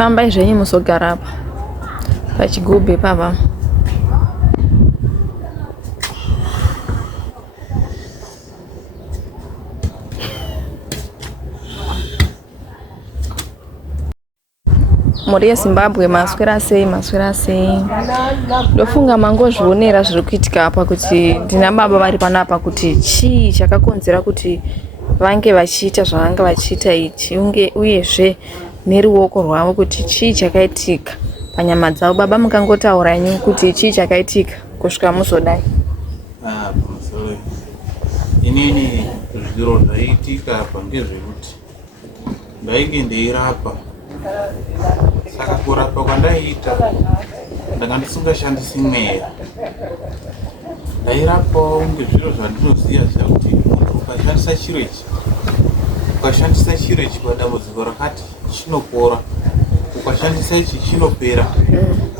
Fambai zvenyu musogara apa pachigubhe papa. Muri yeZimbabwe maswera sei. Ndofunga mangozvionera zviri kuitika apa kuti ndina baba vari panapa kuti chii chakakonzera kuti vange vachiita zvavanga vachiita ichi uyezve neruoko rwavo kuti chii chakaitika panyama dzavo. Baba mukangotaura nyu kuti chii chakaitika kusvika muzodai. Inini zviro zvaitika apa ngezvekuti ndainge ndeirapa. Saka kurapa kwandaiita ndanga ndisingashandisi mweya. Ndairapawo ngezviro zvandinoziya kuti muntu ukashandisa chiro ichi padambudziko rakati chinopora, ukashandisa ichi chinopera.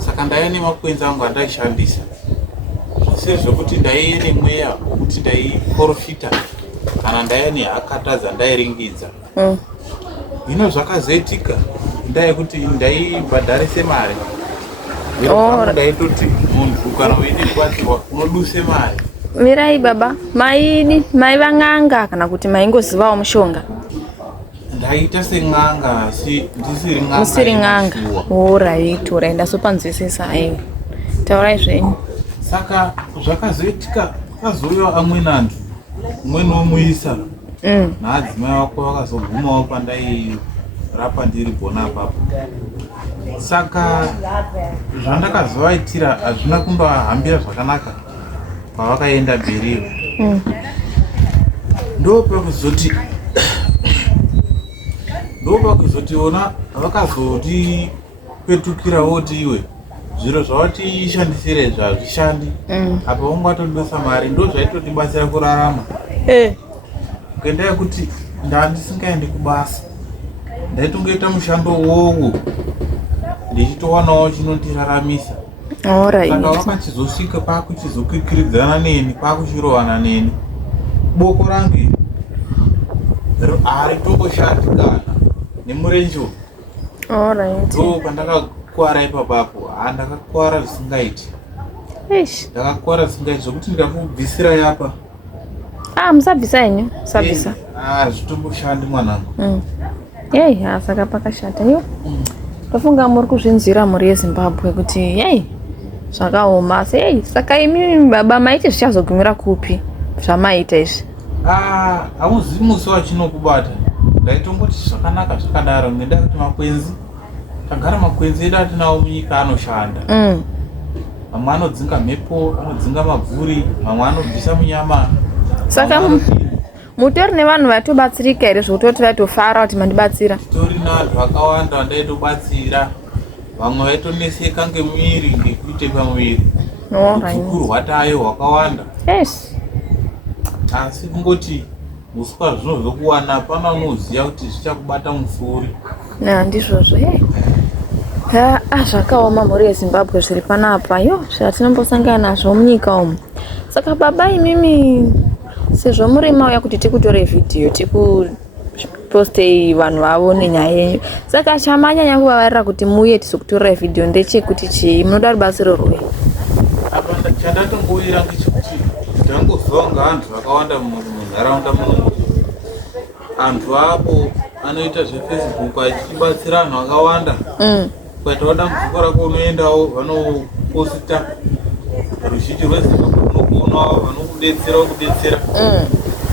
Saka ndaiya nemakwenzi angu andaishandisa, zvisiri zvokuti ndaiye nemweya wekuti ndaiprofita kana ndaiya nehakata dzandairingidza. Hino zvakazoitika ndayekuti ndaibhadharise mari. Ndaitoti muntu kana weide kubatsirwa unoduse mari. Mirai baba, mai vang'anga kana kuti maingozivawo mushonga? Ndaita seng'anga asi ndisiri ng'anga. Musiri ng'anga. Alright, ndasopanzwisisa aiwa. Taurai zvenyu. Saka zvakazoitika kwazouya amweni antu, umweni womuisa naadzimai wako vakazogumawo pandairapa ndiri pona apapo. Saka zvandakazovaitira hazvina kundoahambira zvakanaka pavakaenda mberiyo. Ndopakuzoti ona vakazotipetukira voti iwe zviro zvavatishandisire zvazvishandi apa ungatodisa mari ndozvaitotibatsira kurarama. Ngendaa yekuti ndisingaendi kubasa ndaitongoita mushando uwowo ndichitowanawo chinotiraramisa. Saka vakachizosvika pakuchizokwikwiridzana neni, pakuchirovana neni. Boko rangu haritomboshandi nemurenje. Ndo pandakakuwara ipapapo. Ndakakuwara zvisingaiti. Ndakakuwara zvisingaiti zvokuti ndakubvisira yapa. Musabvisa henyu, musabvisa. Hazvitomboshandi mwanangu. Saka pakashata iyo. Ndofunga muri kuzvinzwira muri yeZimbabwe kuti zvakaoma asi saka imi baba maiti zvichazogumira kupi zvamaita izvi? Hauzivi musi wachinokubata. Ndaitongoti zvakanaka zvakadaro ngendaa yekuti makwenzi tagara makwenzi edu atinawo munyika anoshanda. Mamwe anodzinga mhepo, anodzinga mabvuri, mamwe anobvisa munyama. Saka mutori nevanhu vatobatsirika here zvokutoti vatofara kuti mandibatsira? Tori navanhu vakawanda vandaitobatsira. Vamwe vaitoneseka ngemuviri, ngekuite pamuviri. Udzukuru tayo hwakawanda. Asi kungoti uswa zvino zvokuwana hapana unoziva kuti zvichakubata musoro. Ndizvozvo. Zvakaoma muri yeZimbabwe zviri panapa zvatinombosangana nazvo munyika umu. Saka baba imimi sezvo muri mauya kuti tikutore vhidhiyo tikupostei vanhu vaone nyaya yenyu, saka chamanyanya kuvavarira kuti muuye tizokutorera vhidhiyo ndechekuti chii? Munoda rubatsiro rwei? Chandatongoira ngechekuti ndangoziva ngeantu vakawanda munharaunda muno. Antu apo anoita zveFacebook achibatsira anhu akawanda. Ukaitawo dambudziko rako unoendawo vanoposita ruzhinji rweZimbabwe unogoonawo vanokudetsera.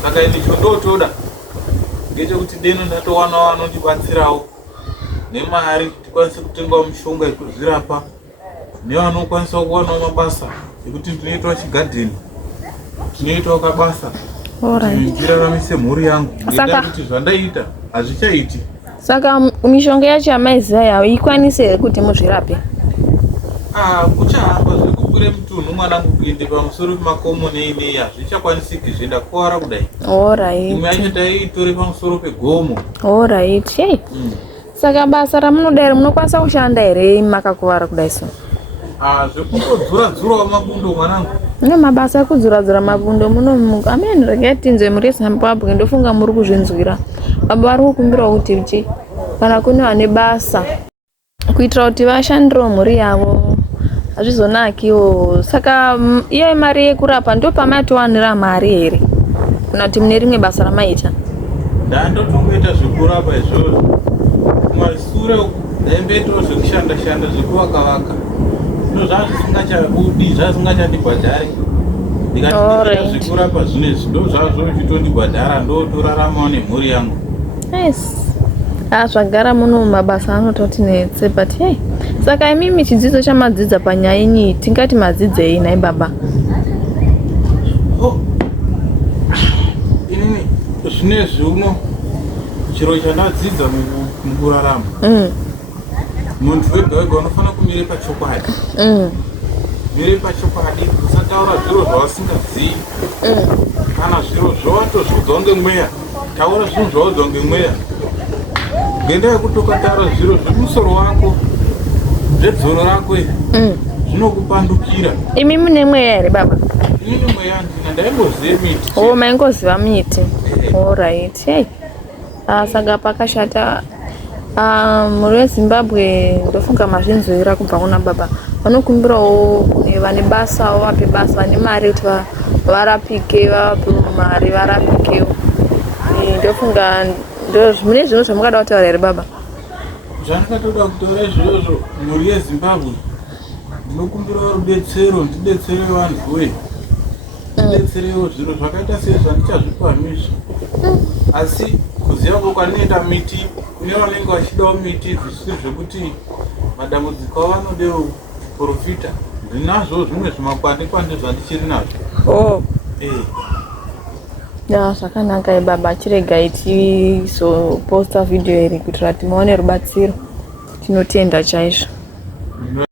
Saka ini chondotoda ngechekuti deno ndatowanawo anondibatsirawo nemari tikwanise kutengawo mishonga yekuzvirapa, nevanokwanisa kuwanawo mabasa ekuti ndinoitawo chigadheni, tinoitawo kabasa ndiraramise mhuri yangu. Ngendaa yekuti zvandaita hazvichaiti. Saka mishonga yacho yamaiziva ikwanise here kuti muzvirape? Kuchahamba zvekukwire mutunhu mwanangu kuende pamusoro pemakomo nei hazvichakwanisiki zvendakuwara kudai. Imwe yacho taiitore pamusoro pegomo. Saka basa ramunoda munokwanisa kushanda here makakuwara kudai so? Zvekungodzura-dzurawo mabundo mwanangu. Mabasa ekudzura-dzura mabundo munomuka. Ameni regai tinzwe muri yeZimbabwe ndofunga muri kuzvinzwira. Baba vari kukumbirawo kuti kana kune vane basa kuitira kuti vashandiro mhuri yavo hazvizonakiwo. Saka iye mari yekurapa ndo pamatowanira mari here kana kuti mune rimwe basa ramaita? Ndandotongoita zvekurapa izvozvo. Kumashure ndaimboitawo zvekushanda zvekuvaka-vaka. Zvino zvazvisingachabudi, zvazvisingachandibhadhari. Ndikati zvekurapa zvinezvi ndo zvazvo zvitondibhadhara, ndotoraramawo nemhuri yangu. Yes. Zvagara muno mabasa anototi netse, but hey, saka imimi chidzidzo chamadzidza panyaya yenyu tingati madzidzei nai baba? Inini zvinezvi uno chiro chandadzidza mukurarama, muntu wega wega unofanira kumire pachokwadi. Mire pachokwadi, usataura zviro zvausingazivi. Kana zviro zvawatozviudzwa ngemweya, taura zvinhu zvaudzwa ngemweya. Ngendaa yekuti ukataura zviro zvemusoro wako, zvedzono rako, zvinokupandukira. Imi mune mweya here baba? Inini mweya ndina, ndaimbozive miti. Oh, maingoziva miti. Alright. Hey. Saka pakashata. Muri weZimbabwe ndofunga mazvinzwira kubva kuna baba. Vanokumbirawo kune vane basa, vape basa, vane mari kuti varapike, vape mari varapikewo. Ndofunga mune zvimwe zvamungada kutaura here baba? Zvandakatoda kutaura izvozvo, mhuri yeZimbabwe ndinokumbira rudetsero, ndidetsere vanhu we. Ndidetserewo zviro zvakaita sezvandichazvikwamizvo. Asi kuziva kwandinoita miti, kune vanenge vachidawo miti zvisiri zvekuti madambudziko avanodewo profita. Ndinazvo zvimwe zvimakwande zvandichiri nazvo. Zvakanaka baba, chiregai tizoposta vhidhiyo iri kuitira kuti muone rubatsiro. Tinotenda chaizvo.